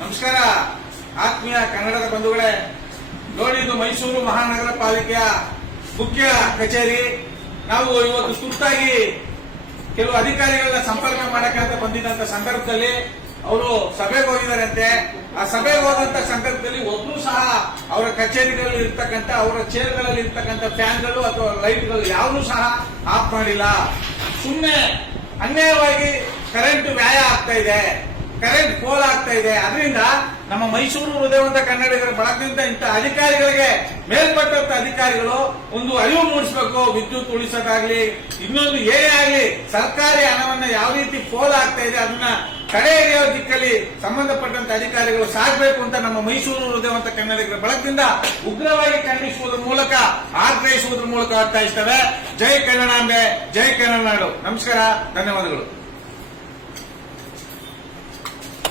ನಮಸ್ಕಾರ ಆತ್ಮೀಯ ಕನ್ನಡದ ಬಂಧುಗಳೇ. ನೋಡಿ, ಇದು ಮೈಸೂರು ಮಹಾನಗರ ಪಾಲಿಕೆಯ ಮುಖ್ಯ ಕಚೇರಿ. ನಾವು ಇವತ್ತು ತುರ್ತಾಗಿ ಕೆಲವು ಅಧಿಕಾರಿಗಳನ್ನ ಸಂಪರ್ಕ ಮಾಡಕ್ಕೆ ಬಂದಿದ್ದಂತ ಸಂದರ್ಭದಲ್ಲಿ ಅವರು ಸಭೆಗೆ ಹೋಗಿದ್ದಾರಂತೆ. ಆ ಸಭೆಗೆ ಹೋದಂತ ಸಂದರ್ಭದಲ್ಲಿ ಒಬ್ರು ಸಹ ಅವರ ಕಚೇರಿಗಳಲ್ಲಿ ಇರ್ತಕ್ಕಂಥ ಅವರ ಚೇರ್ಗಳಲ್ಲಿ ಇರ್ತಕ್ಕಂಥ ಫ್ಯಾನ್ಗಳು ಅಥವಾ ಲೈಟ್ಗಳು ಯಾವೂ ಸಹ ಆಫ್ ಮಾಡಿಲ್ಲ. ಸುಮ್ಮನೆ ಅನ್ಯಾಯವಾಗಿ ಕರೆಂಟ್ ವ್ಯಯ ಆಗ್ತಾ ಇದೆ, ಕರೆಂಟ್ ಪೋಲ್ ಆಗ್ತಾ ಇದೆ. ಅದರಿಂದ ನಮ್ಮ ಮೈಸೂರು ಹೃದಯವಂತ ಕನ್ನಡಿಗರ ಬಳಗದಿಂದ ಇಂಥ ಅಧಿಕಾರಿಗಳಿಗೆ, ಮೇಲ್ಪಟ್ಟಂತ ಅಧಿಕಾರಿಗಳು ಒಂದು ಅರಿವು ಮೂಡಿಸಬೇಕು. ವಿದ್ಯುತ್ ಉಳಿಸೋದಾಗ್ಲಿ, ಇನ್ನೊಂದು ಏನೇ ಆಗಲಿ, ಸರ್ಕಾರಿ ಹಣವನ್ನ ಯಾವ ರೀತಿ ಪೋಲ್ ಆಗ್ತಾ ಇದೆ ಅದನ್ನ ತಡೆ ಹಿಡಿಯೋ ದಿಕ್ಕಲ್ಲಿ ಸಂಬಂಧಪಟ್ಟಂತ ಅಧಿಕಾರಿಗಳು ಸಾಗಬೇಕು ಅಂತ ನಮ್ಮ ಮೈಸೂರು ಹೃದಯವಂತ ಕನ್ನಡಿಗರ ಬಳಗದಿಂದ ಉಗ್ರವಾಗಿ ಖಂಡಿಸುವುದರ ಮೂಲಕ, ಆಗ್ರಹಿಸುವುದರ ಮೂಲಕ ಒತ್ತಾಯಿಸ್ತೇವೆ. ಜೈ ಕನ್ನಡಾಂಬೆ, ಜೈ ಕನ್ನಡ ನಾಡು. ನಮಸ್ಕಾರ, ಧನ್ಯವಾದಗಳು.